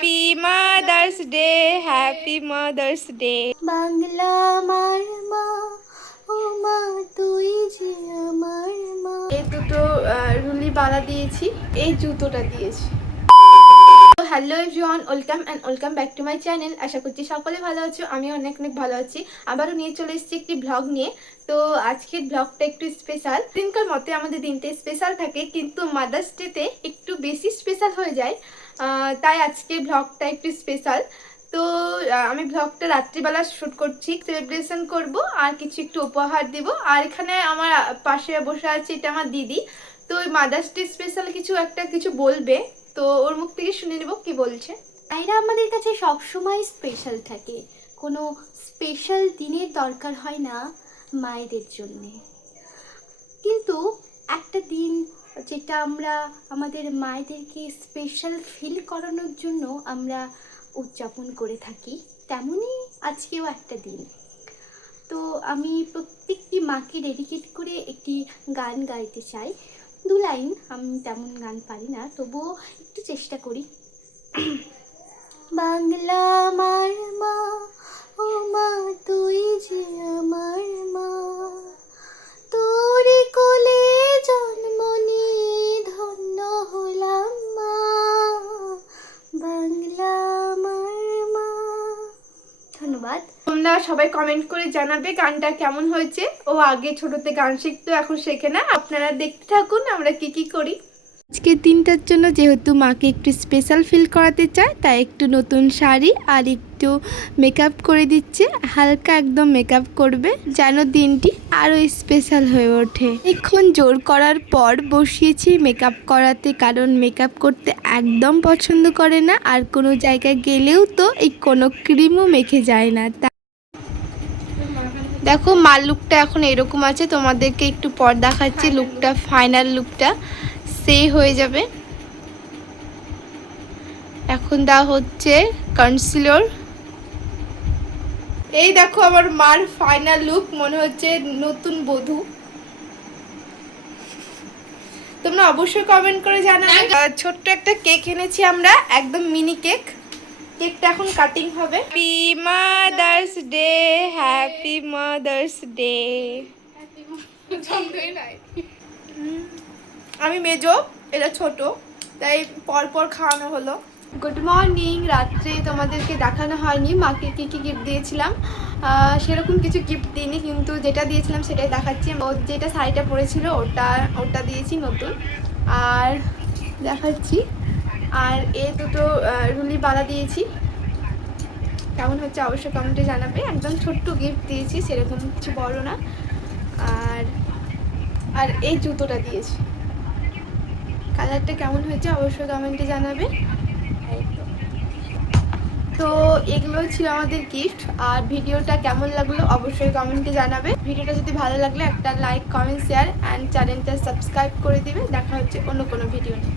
Happy mother's day, happy mother's day. Bangla আমার মা, ও মা তুই যে আমার মা। এই দুটো রুলি বালা দিয়েছি, এই জুতোটা দিয়েছি। Hello everyone, welcome back to my channel. আশা করছি সকলে ভালো আছো, আমি অনেক ভালো আছি। আবারও নিয়ে চলে এসেছি একটি ব্লগ নিয়ে। তো আজকের ব্লগটা একটু স্পেশাল। দিনকার মতে আমাদের দিনটা স্পেশাল থাকে, কিন্তু মাদার্স ডেতে একটু বেশি স্পেশাল হয়ে যায়। তাই আজকে ব্লগটা একটু স্পেশাল। তো আমি ব্লগটা রাত্রিবেলা শ্যুট করছি, সেলিব্রেশন করব আর কিছু একটু উপহার দিব। আর এখানে আমার পাশে বসে আছে, এটা আমার দিদি। তো ওই মাদার্স ডে স্পেশাল কিছু বলবে, তো ওর মুখ থেকে শুনে নেব কি বলছে। মায়েরা আমাদের কাছে সবসময় স্পেশাল থাকে, কোনো স্পেশাল দিনের দরকার হয় না মায়েদের জন্যে। কিন্তু একটা দিন যেটা আমরা আমাদের মায়েদেরকে স্পেশাল ফিল করানোর জন্য আমরা উদযাপন করে থাকি, তেমনই আজকেও একটা দিন। তো আমি প্রত্যেকটি মাকে ডেডিকেট করে একটি গান গাইতে চাই। 2 লাইন, আমি তেমন গান পারি না, তবুও একটু চেষ্টা করি। বাংলা আমার মা, ও মা তুই যে আমার মা, তোরে কোলে জন্ম নিয়ে ধন্য হলাম মা। বাংলা আমার মা। ধন্যবাদ। তোমরা সবাই কমেন্ট করে জানাবে গানটা কেমন হয়েছে। ও আগে ছোটতে গান শিখতো, এখন শেখে না। আপনারা দেখতে থাকুন আমরা কি করি। আজকের দিনটার জন্য যেহেতু মাকে একটু স্পেশাল ফিল করাতে চায়, তাই একটু নতুন শাড়ি আর একটু মেকআপ করে দিচ্ছে। হালকা একদম মেকআপ করবে যেন দিনটি আরও স্পেশাল হয়ে ওঠে। এখন জোর করার পর বসিয়েছি মেকআপ করাতে, কারণ মেকআপ করতে একদম পছন্দ করে না। আর কোনো জায়গায় গেলেও তো এই কোনো ক্রিমও মেখে যায় না। দেখো মার লুকটা এখন এরকম আছে, তোমাদেরকে একটু পর দেখাচ্ছি লুকটা, ফাইনাল লুকটা সেই হয়ে যাবে। এখন দেওয়া হচ্ছে কনসিলার। এই দেখো আমার মার ফাইনাল লুক, মনে হচ্ছে নতুন বধূ। তোমরা অবশ্যই কমেন্ট করে জানাবে। ছোট্ট একটা কেক এনেছি আমরা, একদম মিনি কেক। কেকটা এখন কাটিং হবে। Happy mother's day, happy mother's day. আমি মেজো, এটা ছোট, তাই পর খাওয়ানো হলো। Good morning. রাত্রে তোমাদেরকে দেখানো হয়নি মাকে কি গিফট দিয়েছিলাম। সেরকম কিছু গিফট দিইনি, কিন্তু যেটা দিয়েছিলাম সেটাই দেখাচ্ছি। ও যেটা শাড়িটা পরেছিল ওটা দিয়েছি নতুন, আর দেখাচ্ছি। আর এই দুটো রুলি বালা দিয়েছি। কেমন হচ্ছে অবশ্যই কমেন্টে জানাবে। একদম ছোট্ট গিফট দিয়েছি, সেরকম কিছু বড় না। আর এই জুতোটা দিয়েছি। কালারটা কেমন হয়েছে অবশ্যই কমেন্টে জানাবে। তো এগুলো ছিল আমাদের গিফট। আর ভিডিওটা কেমন লাগলো অবশ্যই কমেন্টে জানাবে। ভিডিওটা যদি ভালো লাগলে একটা লাইক, কমেন্ট, শেয়ার অ্যান্ড চ্যানেলটা সাবস্ক্রাইব করে দিবে। দেখা হচ্ছে অন্য কোনো ভিডিও নিয়ে।